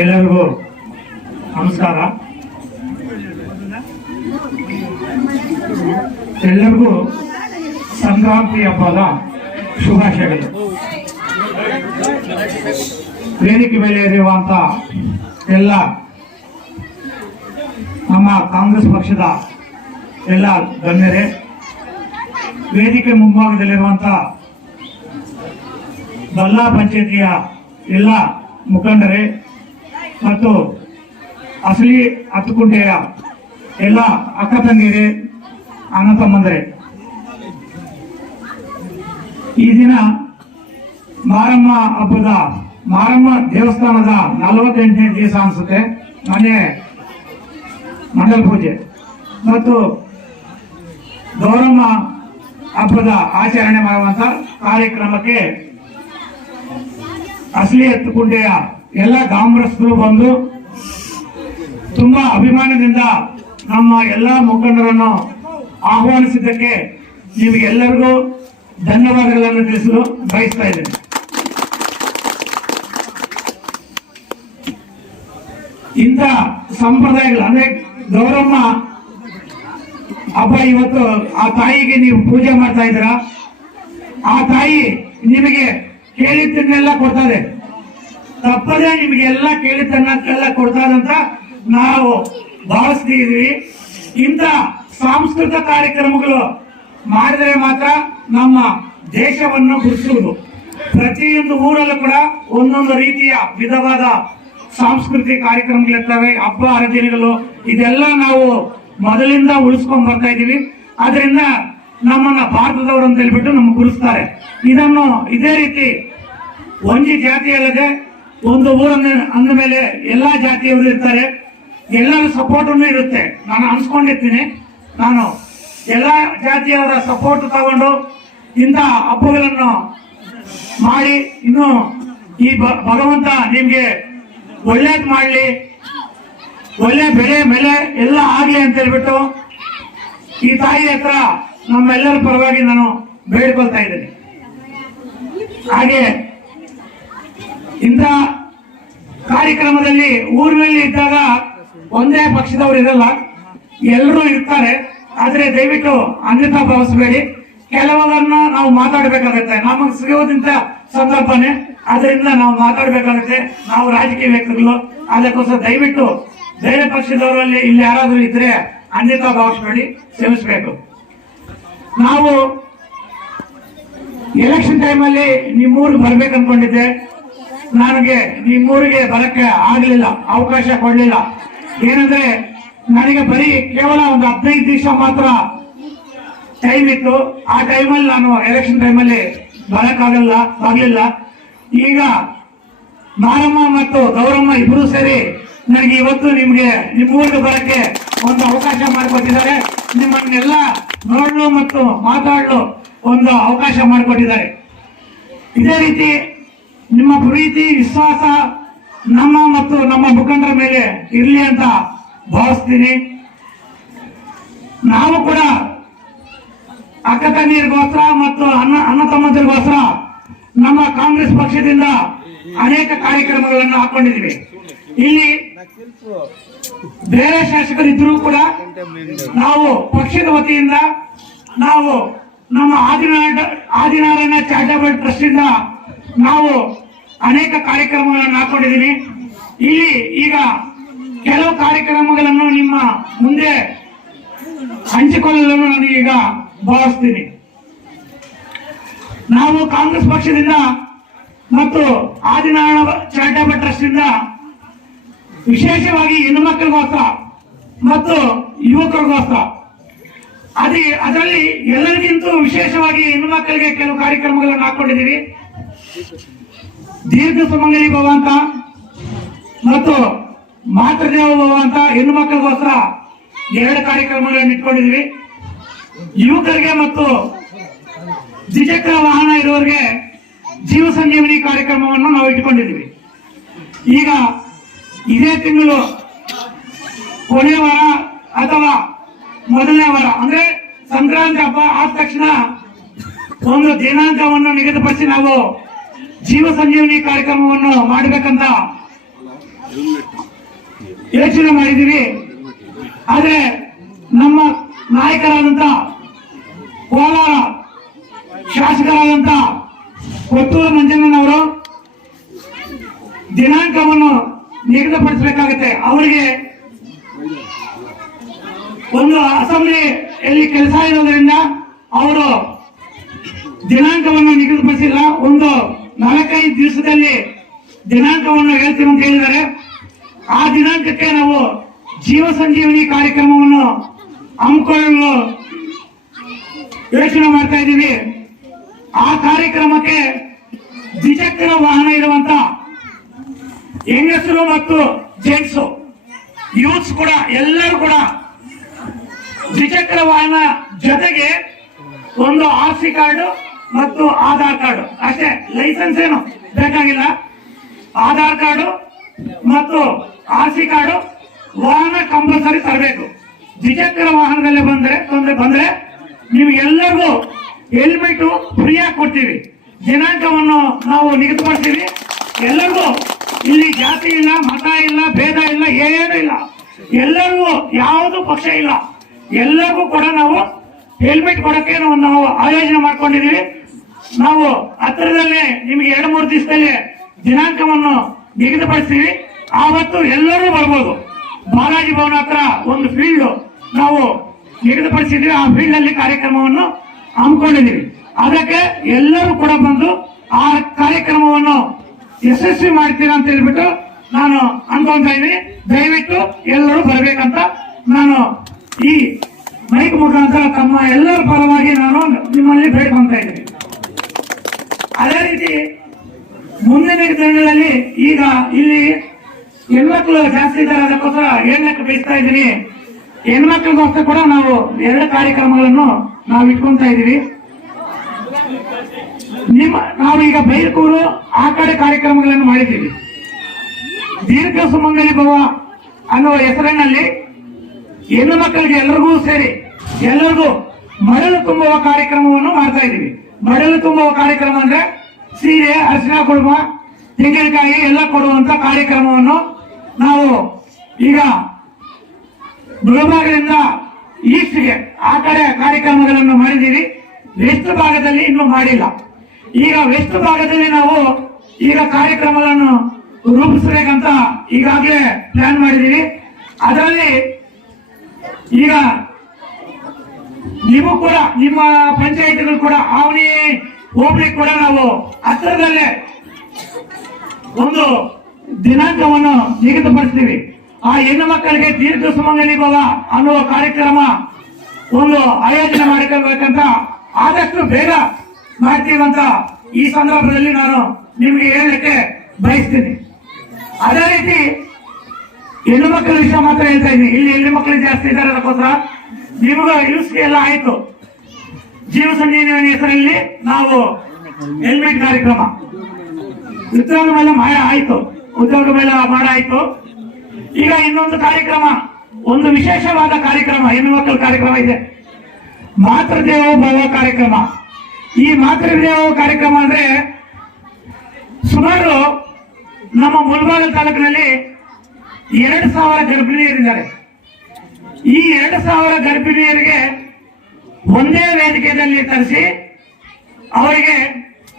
ಎಲ್ಲರಿಗೂ ನಮಸ್ಕಾರ. ಎಲ್ಲರಿಗೂ ಸಂಕ್ರಾಂತಿ ಹಬ್ಬದ ಶುಭಾಶಯಗಳು. ವೇದಿಕೆ ಮೇಲೆ ಇರುವಂತ ಎಲ್ಲ ನಮ್ಮ ಕಾಂಗ್ರೆಸ್ ಪಕ್ಷದ ಎಲ್ಲ ಗಣ್ಯರೇ, ವೇದಿಕೆ ಮುಂಭಾಗದಲ್ಲಿರುವಂತ ಬಲ್ಲಾ ಪಂಚಾಯತಿಯ ಎಲ್ಲ ಮುಖಂಡರೇ ಮತ್ತು ಅಸಲಿ ಹತ್ತುಕುಂಟೆಯ ಎಲ್ಲ ಅಕ್ಕ ತಂಗಿರಿ ಅಣ್ಣ ತಮ್ಮಂದರೆ. ಈ ದಿನ ಮಾರಮ್ಮ ಹಬ್ಬದ, ಮಾರಮ್ಮ ದೇವಸ್ಥಾನದ ನಲವತ್ತೆಂಟನೇ ದಿವಸ ಅನಿಸುತ್ತೆ. ಮನೆ ಮಂಡಲ ಪೂಜೆ. ಮತ್ತು ಗೌರಮ್ಮ ಹಬ್ಬದ ಆಚರಣೆ ಮಾಡುವಂತ ಕಾರ್ಯಕ್ರಮಕ್ಕೆ ಅಸಲಿ ಎತ್ತುಕುಂಟೆಯ ಎಲ್ಲ ಕಾಂಗ್ರೆಸ್ಗಳು ಬಂದು ತುಂಬಾ ಅಭಿಮಾನದಿಂದ ನಮ್ಮ ಎಲ್ಲ ಮುಖಂಡರನ್ನು ಆಹ್ವಾನಿಸಿದ್ದಕ್ಕೆ ನಿಮಗೆಲ್ಲರಿಗೂ ಧನ್ಯವಾದಗಳನ್ನು ತಿಳಿಸಲು ಬಯಸ್ತಾ ಇದ್ದೇನೆ. ಇಂಥ ಸಂಪ್ರದಾಯಗಳು, ಅಂದ್ರೆ ಗೌರಮ್ಮ ಹಬ್ಬ ಇವತ್ತು ಆ ತಾಯಿಗೆ ನೀವು ಪೂಜೆ ಮಾಡ್ತಾ ಇದ್ದೀರಾ? ಆ ತಾಯಿ ನಿಮಗೆ ಕೇಳಿದ್ದನ್ನೆಲ್ಲ ಕೊಡ್ತಾರೆ ತಪ್ಪದೆ ನಿಮಗೆಲ್ಲ ಎಲ್ಲ ಕೇಳಿದ್ದನ್ನೆಲ್ಲ ಕೊಡ್ತಾರಂತ ನಾವು ಭಾವಿಸ್ತಿದ್ವಿ. ಇಂಥ ಸಾಂಸ್ಕೃತಿಕ ಕಾರ್ಯಕ್ರಮಗಳು ಮಾಡಿದರೆ ಮಾತ್ರ ನಮ್ಮ ದೇಶವನ್ನು ಗುರುತಿಸುವುದು. ಪ್ರತಿಯೊಂದು ಊರಲ್ಲೂ ಕೂಡ ಒಂದೊಂದು ರೀತಿಯ ವಿಧವಾದ ಸಾಂಸ್ಕೃತಿಕ ಕಾರ್ಯಕ್ರಮಗಳಿರ್ತವೆ, ಹಬ್ಬ ಹರಿದಿನಗಳು, ಇದೆಲ್ಲ ನಾವು ಮೊದಲಿಂದ ಉಳಿಸ್ಕೊಂಡ್ ಬರ್ತಾ ಇದೀವಿ ಅದರಿಂದ ನಮ್ಮನ್ನ ಭಾರತದವರು ಅಂತ ಹೇಳ್ಬಿಟ್ಟು ನಮ್ಗೆ ಗುರುಸ್ತಾರೆ. ಇದನ್ನು ಇದೇ ರೀತಿ ಒಂಜಿ ಜಾತಿ ಅಲ್ಲದೆ ಒಂದು ಊರನ್ನ ಅಂದ ಮೇಲೆ ಎಲ್ಲಾ ಜಾತಿಯವರು ಇರ್ತಾರೆ. ಎಲ್ಲರ ಸಪೋರ್ಟ್ ಇರುತ್ತೆ. ನಾನು ಅನ್ಸ್ಕೊಂಡಿರ್ತೀನಿ. ನಾನು ಎಲ್ಲಾ ಜಾತಿಯವರ ಸಪೋರ್ಟ್ ತಗೊಂಡು ಇಂಥ ಹಬ್ಬಗಳನ್ನು ಮಾಡಿ, ಇನ್ನು ಈ ಭಗವಂತ ನಿಮ್ಗೆ ಒಳ್ಳೇದ್ ಮಾಡಲಿ. ಒಳ್ಳೆ ಬೆಳೆ ಬೆಲೆ ಎಲ್ಲ ಆಗ್ಲಿ ಅಂತ ಹೇಳ್ಬಿಟ್ಟು ಈ ತಾಯಿ ಹತ್ರ ನಮ್ಮೆಲ್ಲರ ಪರವಾಗಿ ನಾನು ಬೇಡ್ಕೊಳ್ತಾ ಇದ್ದೇನೆ. ಹಾಗೆ ಇಂಥ ಕಾರ್ಯಕ್ರಮದಲ್ಲಿ ಊರಿನಲ್ಲಿ ಇದ್ದಾಗ ಒಂದೇ ಪಕ್ಷದವರು ಇರಲ್ಲ. ಎಲ್ಲರೂ ಇರ್ತಾರೆ. ಆದರೆ ದಯವಿಟ್ಟು ಅನ್ಯತಾ ಭಾವಿಸಬೇಡಿ. ಕೆಲವರನ್ನ ನಾವು ಮಾತಾಡಬೇಕಾಗತ್ತೆ. ನಮಗೆ ಸಿಗೋದಿಂತ ಸಂದರ್ಭನೇ. ಅದರಿಂದ ನಾವು ಮಾತಾಡಬೇಕಾಗುತ್ತೆ. ನಾವು ರಾಜಕೀಯ ವ್ಯಕ್ತಿಗಳು. ಅದಕ್ಕೋಸ್ಕರ ದಯವಿಟ್ಟು ಬೇರೆ ಪಕ್ಷದವರಲ್ಲಿ ಇಲ್ಲಿ ಯಾರಾದರೂ ಇದ್ರೆ ಅನ್ಯತಾ ಭಾವಿಸಬೇಡಿ. ಕ್ಷಮಿಸಬೇಕು. ನಾವು ಎಲೆಕ್ಷನ್ ಟೈಮಲ್ಲಿ ನಿಮ್ಮೂರಿಗೆ ಬರ್ಬೇಕು ಅನ್ಕೊಂಡಿದ್ದೆ ನನಗೆ ನಿಮ್ಮೂರಿಗೆ ಬರಕ್ಕೆ ಆಗ್ಲಿಲ್ಲ, ಅವಕಾಶ ಕೊಡ್ಲಿಲ್ಲ. ಏನಂದ್ರೆ, ನನಗೆ ಬರೀ ಕೇವಲ ಒಂದು ಹದಿನೈದು ದಿವಸ ಮಾತ್ರ ಟೈಮ್ ಇತ್ತು. ಆ ಟೈಮಲ್ಲಿ ನಾನು ಎಲೆಕ್ಷನ್ ಟೈಮಲ್ಲಿ ಬರಕ್ಕಾಗಲ್ಲ, ಆಗಲಿಲ್ಲ. ಈಗ ಮಾರಮ್ಮ ಮತ್ತು ಗೌರಮ್ಮ ಇಬ್ರು ಸೇರಿ ನನಗೆ ಇವತ್ತು ನಿಮ್ಗೆ, ನಿಮ್ಮೂರಿಗೆ ಬರಕ್ಕೆ ಒಂದು ಅವಕಾಶ ಮಾಡಿಕೊಟ್ಟಿದ್ದಾರೆ. ನಿಮ್ಮನ್ನೆಲ್ಲ ನೋಡಲು ಮತ್ತು ಮಾತಾಡಲು ಒಂದು ಅವಕಾಶ ಮಾಡಿಕೊಟ್ಟಿದ್ದಾರೆ. ಇದೇ ರೀತಿ ನಿಮ್ಮ ಪ್ರೀತಿ, ವಿಶ್ವಾಸ ನಮ್ಮ ಮತ್ತು ನಮ್ಮ ಮುಖಂಡರ ಮೇಲೆ ಇರಲಿ ಅಂತ ಭಾವಿಸ್ತೀನಿ. ನಾವು ಕೂಡ ಅಕ್ಕ ತಂಗಿಯರಿಗೋಸ್ಕರ ಮತ್ತು ಅನ್ನ ಅನ್ನ ತಮ್ಮಂದಿರಿಗೋಸ್ಕರ ನಮ್ಮ ಕಾಂಗ್ರೆಸ್ ಪಕ್ಷದಿಂದ ಅನೇಕ ಕಾರ್ಯಕ್ರಮಗಳನ್ನು ಹಾಕೊಂಡಿದ್ದೀವಿ. ಇಲ್ಲಿ ಬೇರೆ ಶಾಸಕರಿದ್ದರೂ ಕೂಡ ನಾವು ಪಕ್ಷದ ವತಿಯಿಂದ ನಾವು ನಮ್ಮ ಆದಿನಾಡ ಆದಿನಾರಾಯಣ ಚಾರಿಟಬಲ್ ಟ್ರಸ್ಟ್ ಇಂದ ನಾವು ಅನೇಕ ಕಾರ್ಯಕ್ರಮಗಳನ್ನು ಹಾಕೊಂಡಿದ್ದೀನಿ. ಇಲ್ಲಿ ಈಗ ಕೆಲವು ಕಾರ್ಯಕ್ರಮಗಳನ್ನು ನಿಮ್ಮ ಮುಂದೆ ಹಂಚಿಕೊಳ್ಳಲು ನಾನು ಈಗ ಭಾವಿಸ್ತೀನಿ. ನಾವು ಕಾಂಗ್ರೆಸ್ ಪಕ್ಷದಿಂದ ಮತ್ತು ಆದಿನಾರಾಯಣ ಚಾರಿಟಬಲ್ ಟ್ರಸ್ಟ್ ವಿಶೇಷವಾಗಿ ಹೆಣ್ಣು ಮಕ್ಕಳಿಗೋಸ್ಕರ ಮತ್ತು ಯುವಕರಿಗೋಸ್ಕರ. ಅದೇ ಅದರಲ್ಲಿ ಎಲ್ಲರಿಗಿಂತ ವಿಶೇಷವಾಗಿ ಹೆಣ್ಣು ಮಕ್ಕಳಿಗೆ ಕೆಲವು ಕಾರ್ಯಕ್ರಮಗಳನ್ನು ಹಾಕೊಂಡಿದ್ದೀವಿ. ದೀರ್ಘ ಸುಮಂಗಲಿ ಭವ ಅಂತ. ಮತ್ತು ಮಾತೃದೇವ ಭವ ಅಂತ ಹೆಣ್ಣು ಮಕ್ಕಳಿಗೋಸ್ಕರ ಎರಡು ಕಾರ್ಯಕ್ರಮಗಳನ್ನು ಇಟ್ಕೊಂಡಿದ್ದೀವಿ. ಯುವಕರಿಗೆ ಮತ್ತು ದ್ವಿಚಕ್ರ ವಾಹನ ಇರುವವರಿಗೆ ಜೀವ ಸಂಜೀವನಿ ಕಾರ್ಯಕ್ರಮವನ್ನು ನಾವು ಇಟ್ಕೊಂಡಿದ್ವಿ ಈಗ ಇದೇ ತಿಂಗಳು ಕೊನೆಯ ವಾರ ಅಥವಾ ಮೊದಲನೇ ವಾರ, ಅಂದ್ರೆ ಸಂಕ್ರಾಂತಿ ಹಬ್ಬ ಆದ ತಕ್ಷಣ ಒಂದು ದಿನಾಂಕವನ್ನು ನಿಗದಿಪಡಿಸಿ ನಾವು ಜೀವ ಸಂಜೀವನಿ ಕಾರ್ಯಕ್ರಮವನ್ನು ಮಾಡಬೇಕಂತ ಯೋಚನೆ ಮಾಡಿದ್ದೀವಿ. ಆದ್ರೆ ನಮ್ಮ ನಾಯಕರಾದಂತ ಕೋಲಾರ ಶಾಸಕರಾದಂತ ಕೊತ್ತೂರು ಮಂಜಣ್ಣನವರು ದಿನಾಂಕವನ್ನು ನಿಗದಿಪಡಿಸಬೇಕಾಗುತ್ತೆ. ಅವರಿಗೆ ಒಂದು ಅಸೆಂಬ್ಲಿಯಲ್ಲಿ ಕೆಲಸ ಇರೋದ್ರಿಂದ ಅವರು ದಿನಾಂಕವನ್ನು ನಿಗದಿಪಡಿಸಿಲ್ಲ. ಒಂದು ನಾಲ್ಕೈದು ದಿವಸದಲ್ಲಿ ದಿನಾಂಕವನ್ನು ಹೇಳ್ತೀವಿ ಅಂತ ಹೇಳಿದರೆ ಆ ದಿನಾಂಕಕ್ಕೆ ನಾವು ಜೀವ ಸಂಜೀವನಿ ಕಾರ್ಯಕ್ರಮವನ್ನು ಹಮ್ಮಿಕೊಳ್ಳಲು ಯೋಚನೆ ಮಾಡ್ತಾ ಇದ್ದೀವಿ. ಆ ಕಾರ್ಯಕ್ರಮಕ್ಕೆ ದ್ವಿಚಕ್ರ ವಾಹನ ಇರುವಂತ ಹೆಂಗಸರು ಮತ್ತು ಜೆಂಟ್ಸು ಯೂತ್ಸ್ ಕೂಡ ಎಲ್ಲರೂ ಕೂಡ ದ್ವಿಚಕ್ರ ವಾಹನ ಜೊತೆಗೆ ಒಂದು ಆರ್ ಸಿ ಕಾರ್ಡು ಮತ್ತು ಆಧಾರ್ ಕಾರ್ಡು ಅಷ್ಟೇ ಲೈಸೆನ್ಸ್ ಏನು ಬೇಕಾಗಿಲ್ಲ ಆಧಾರ್ ಕಾರ್ಡು ಮತ್ತು ಆರ್ ಸಿ ಕಾರ್ಡು ವಾಹನ ಕಂಪಲ್ಸರಿ ತರಬೇಕು. ದ್ವಿಚಕ್ರ ವಾಹನದಲ್ಲಿ ಬಂದ್ರೆ, ತೊಂದರೆ ಬಂದ್ರೆ ನಿಮ್ಗೆಲ್ಲರಿಗೂ ಹೆಲ್ಮೆಟ್ ಫ್ರೀಯಾಗಿ ಕೊಡ್ತೀವಿ. ದಿನಾಂಕವನ್ನು ನಾವು ನಿಗದಿಪಡಿಸ್ತೀವಿ. ಎಲ್ಲರಿಗೂ ಇಲ್ಲಿ ಜಾತಿ ಇಲ್ಲ, ಮತ ಇಲ್ಲ, ಭೇದ ಇಲ್ಲ ಏನೂ ಇಲ್ಲ. ಎಲ್ಲರಿಗೂ ಯಾವುದು ಪಕ್ಷ ಇಲ್ಲ. ಎಲ್ಲರಿಗೂ ಕೂಡ ನಾವು ಹೆಲ್ಮೆಟ್ ಕೊಡಕ್ಕೆ ನಾವು ಆಯೋಜನೆ ಮಾಡ್ಕೊಂಡಿದೀವಿ ನಾವು ಹತ್ತಿರದಲ್ಲೇ ನಿಮ್ಗೆ ಎರಡು ಮೂರು ದಿವಸದಲ್ಲಿ ದಿನಾಂಕವನ್ನು ನಿಗದಿಪಡಿಸ್ತೀವಿ. ಆವತ್ತು ಎಲ್ಲರೂ ಬರ್ಬೋದು. ಬಾಲಾಜಿ ಭವನ ಹತ್ರ ಒಂದು ಫೀಲ್ಡ್ ನಾವು ನಿಗದಿಪಡಿಸಿದ್ವಿ. ಆ ಫೀಲ್ಡ್ ಅಲ್ಲಿ ಕಾರ್ಯಕ್ರಮವನ್ನು ಹಮ್ಮಿಕೊಂಡಿದ್ದೀವಿ. ಅದಕ್ಕೆ ಎಲ್ಲರೂ ಕೂಡ ಬಂದು ಆ ಕಾರ್ಯಕ್ರಮವನ್ನು ಯಶಸ್ವಿ ಮಾಡ್ತೀರಾ ಅಂತ ಹೇಳ್ಬಿಟ್ಟು ನಾನು ಅನ್ಕೊಂತ ಇದ್ದೀನಿ. ದಯವಿಟ್ಟು ಎಲ್ಲರೂ ಬರಬೇಕಂತ ನಾನು ಈ ಮೈಕ್ ಮುಖಾಂತರ ತಮ್ಮ ಎಲ್ಲರ ಪರವಾಗಿ ನಾನು ನಿಮ್ಮಲ್ಲಿ ಬೇಡ್ಕೊಂತ ಇದ್ದೀನಿ. ಅದೇ ರೀತಿ ಮುಂದಿನ ದಿನಗಳಲ್ಲಿ ಈಗ ಇಲ್ಲಿ ಹೆಣ್ಮಕ್ಳು ಜಾಸ್ತಿ ಇದ್ದಾರೆ ಅದಕ್ಕೋಸ್ಕರ ಹೇಳಕ್ ಬೇಯಿಸ್ತಾ ಇದ್ದೀನಿ ಹೆಣ್ಮಕ್ಳಿಗೋಸ್ಕರ ಕೂಡ ನಾವು ಎರಡು ಕಾರ್ಯಕ್ರಮಗಳನ್ನು ನಾವು ಇಟ್ಕೊಂತ ಇದೀವಿ ನಿಮ್ಮ, ನಾವು ಈಗ ಬೈರ್ಕೂರು ಆ ಕಡೆ ಕಾರ್ಯಕ್ರಮಗಳನ್ನು ಮಾಡಿದ್ದೀವಿ. ದೀರ್ಘ ಸುಮಂಗಲಿ ಭವ ಅನ್ನುವ ಹೆಸರಿನಲ್ಲಿ ಹೆಣ್ಣು ಮಕ್ಕಳಿಗೆ ಎಲ್ಲರಿಗೂ ಸೇರಿ ಎಲ್ಲರಿಗೂ ಮರಳು ತುಂಬುವ ಕಾರ್ಯಕ್ರಮವನ್ನು ಮಾಡ್ತಾ ಇದ್ದೀವಿ. ಮರಳು ತುಂಬುವ ಕಾರ್ಯಕ್ರಮ ಅಂದ್ರೆ ಸೀರೆ, ಅರಿಶಿನ ಕುಡುಮ ತೆಂಗಿನಕಾಯಿ ಎಲ್ಲ ಕೊಡುವಂತ ಕಾರ್ಯಕ್ರಮವನ್ನು ನಾವು ಈಗ ಗುಲ್ಬಾಗದಿಂದ ಈಸ್ಟ್ಗೆ ಆ ಕಡೆ ಕಾರ್ಯಕ್ರಮಗಳನ್ನು ಮಾಡಿದ್ದೀವಿ. ವೆಸ್ಟ್ ಭಾಗದಲ್ಲಿ ಇನ್ನೂ ಮಾಡಿಲ್ಲ. ಈಗ ವೆಸ್ಟ್ ಭಾಗದಲ್ಲಿ ನಾವು ಈಗ ಕಾರ್ಯಕ್ರಮಗಳನ್ನು ರೂಪಿಸಬೇಕಂತ ಈಗಾಗಲೇ ಪ್ಲಾನ್ ಮಾಡಿದ್ದೀವಿ. ಅದರಲ್ಲಿ ಈಗ ನೀವು ಕೂಡ, ನಿಮ್ಮ ಪಂಚಾಯತ್ಗಳು ಕೂಡ ಅವನಿ ಹೋಗ್ಲಿಕ್ಕೆ ಕೂಡ ನಾವು ಹತ್ತಿರದಲ್ಲೇ ಒಂದು ದಿನಾಂಕವನ್ನು ನಿಗದಿಪಡಿಸ್ತೀವಿ ಆ ಹೆಣ್ಣು ಮಕ್ಕಳಿಗೆ ದೀರ್ಘ ಸುಮಂಗಲಿ ಭವ ಅನ್ನುವ ಕಾರ್ಯಕ್ರಮ ಒಂದು ಆಯೋಜನೆ ಮಾಡಿಕೊಳ್ಬೇಕಂತ ಆದಷ್ಟು ಬೇಗ ಮಾಡ್ತೀವಂತ ಈ ಸಂದರ್ಭದಲ್ಲಿ ನಾನು ನಿಮಗೆ ಹೇಳಲಿಕ್ಕೆ ಬಯಸ್ತೀನಿ. ಅದೇ ರೀತಿ ಹೆಣ್ಣು ಮಕ್ಕಳ ವಿಷಯ ಮಾತ್ರ ಹೇಳ್ತಾ ಇದ್ದೀನಿ. ಇಲ್ಲಿ ಹೆಣ್ಣು ಮಕ್ಕಳು ಜಾಸ್ತಿ ಇದ್ದಾರೆ ಅದಕ್ಕೋಸ್ಕರ ನಿಮಗ ಯೂಸ್ಗೆ ಎಲ್ಲ ಆಯ್ತು. ಜೀವ ಸಂಜೀವನಿ ಹೆಸರಲ್ಲಿ ನಾವು ಹೆಲ್ಮೆಟ್ ಕಾರ್ಯಕ್ರಮ. ಉದ್ಯೋಗ ಮೇಲೆ ಆಯ್ತು. ಉದ್ಯೋಗ ಮೇಲೆ ಮಾಡಾಯಿತು. ಈಗ ಇನ್ನೊಂದು ಕಾರ್ಯಕ್ರಮ, ಒಂದು ವಿಶೇಷವಾದ ಕಾರ್ಯಕ್ರಮ ಹೆಣ್ಣು ಮಕ್ಕಳ ಕಾರ್ಯಕ್ರಮ ಇದೆ. ಮಾತೃದೇವೋ ಭವ ಕಾರ್ಯಕ್ರಮ. ಈ ಮಾತೃದೇವೋ ಕಾರ್ಯಕ್ರಮ ಅಂದ್ರೆ ಸುಮಾರು ನಮ್ಮ ಮುಳಬಾಗಲ್ ತಾಲೂಕಿನಲ್ಲಿ ಎರಡು ಸಾವಿರ ಗರ್ಭಿಣಿಯರಿದ್ದಾರೆ. ಈ ಎರಡು ಸಾವಿರ ಗರ್ಭಿಣಿಯರಿಗೆ ಒಂದೇ ವೇದಿಕೆಯಲ್ಲಿ ತರಿಸಿ ಅವರಿಗೆ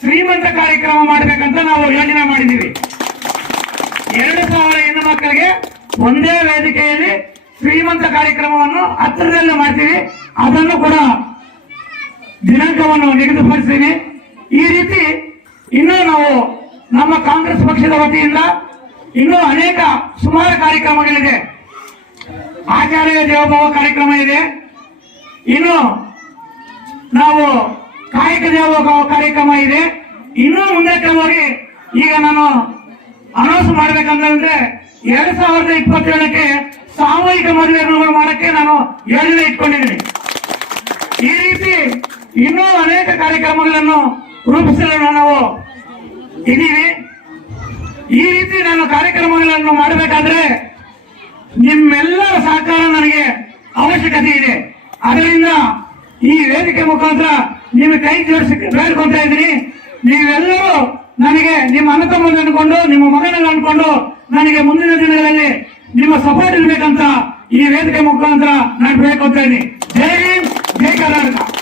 ಶ್ರೀಮಂತ ಕಾರ್ಯಕ್ರಮ ಮಾಡಬೇಕಂತ ನಾವು ಯೋಜನೆ ಮಾಡಿದ್ದೀವಿ. ಎರಡು ಸಾವಿರ ಹೆಣ್ಣು ಮಕ್ಕಳಿಗೆ ಒಂದೇ ವೇದಿಕೆಯಲ್ಲಿ ಶ್ರೀಮಂತ ಕಾರ್ಯಕ್ರಮವನ್ನು ಹತ್ತಿರದಲ್ಲೇ ಮಾಡ್ತೀವಿ. ಅದನ್ನು ಕೂಡ ದಿನಾಂಕವನ್ನು ನಿಗದಿಪಡಿಸ್ತೀನಿ ಈ ರೀತಿ ಇನ್ನೂ ನಾವು ನಮ್ಮ ಕಾಂಗ್ರೆಸ್ ಪಕ್ಷದ ವತಿಯಿಂದ ಇನ್ನೂ ಅನೇಕ ಸುಮಾರು ಕಾರ್ಯಕ್ರಮಗಳಿದೆ. ಆಚಾರ್ಯ ದೇವಭಾವ ಕಾರ್ಯಕ್ರಮ ಇದೆ. ಇನ್ನು ನಾವು ಕಾಯಕ ದೇವಭಾವ ಕಾರ್ಯಕ್ರಮ ಇದೆ. ಇನ್ನೂ ಮುಂದೆ ಕ್ರಮವಾಗಿ ಈಗ ನಾನು ಅನೌನ್ಸ್ ಮಾಡಬೇಕಂದ್ರೆ ಎರಡ್ ಸಾವಿರದ ಇಪ್ಪತ್ತೇಳಕ್ಕೆ ಸಾಮೂಹಿಕ ಮದುವೆಗಳು ಮಾಡಕ್ಕೆ ನಾನು ಯೋಜನೆ ಇಟ್ಕೊಂಡಿದ್ದೀನಿ. ಈ ರೀತಿ ಇನ್ನೂ ಅನೇಕ ಕಾರ್ಯಕ್ರಮಗಳನ್ನು ರೂಪಿಸಲು ನಾವು. ಇದ್ದೀವಿ ಈ ರೀತಿ ನಾನು ಕಾರ್ಯಕ್ರಮಗಳನ್ನು ಮಾಡಬೇಕಾದ್ರೆ ನಿಮ್ಮೆಲ್ಲರ ಸಹಕಾರ ನನಗೆ ಅವಶ್ಯಕತೆ ಇದೆ. ಅದರಿಂದ ಈ ವೇದಿಕೆ ಮುಖಾಂತರ ನೀವು ಕೈ ಜೋಡಿಸಿ ಬೇಡ್ಕೊಂತ ಇದ್ದೀನಿ. ನೀವೆಲ್ಲರೂ ನನಗೆ ನಿಮ್ಮ ಅನುಕಮ್ಮನ ಅನ್ಕೊಂಡು, ನಿಮ್ಮ ಮಗನನ್ನು ಅನ್ಕೊಂಡು ನನಗೆ ಮುಂದಿನ ದಿನಗಳಲ್ಲಿ ನಿಮ್ಮ ಸಪೋರ್ಟ್ ಇರ್ಬೇಕಂತ ಈ ವೇದಿಕೆ ಮುಖಾಂತರ ನಾನು ಅಂತ ಇದ್ದೀನಿ. ಜೈ ಹಿಂದ್, ಜೈ ಕರ್ನಾಟಕ.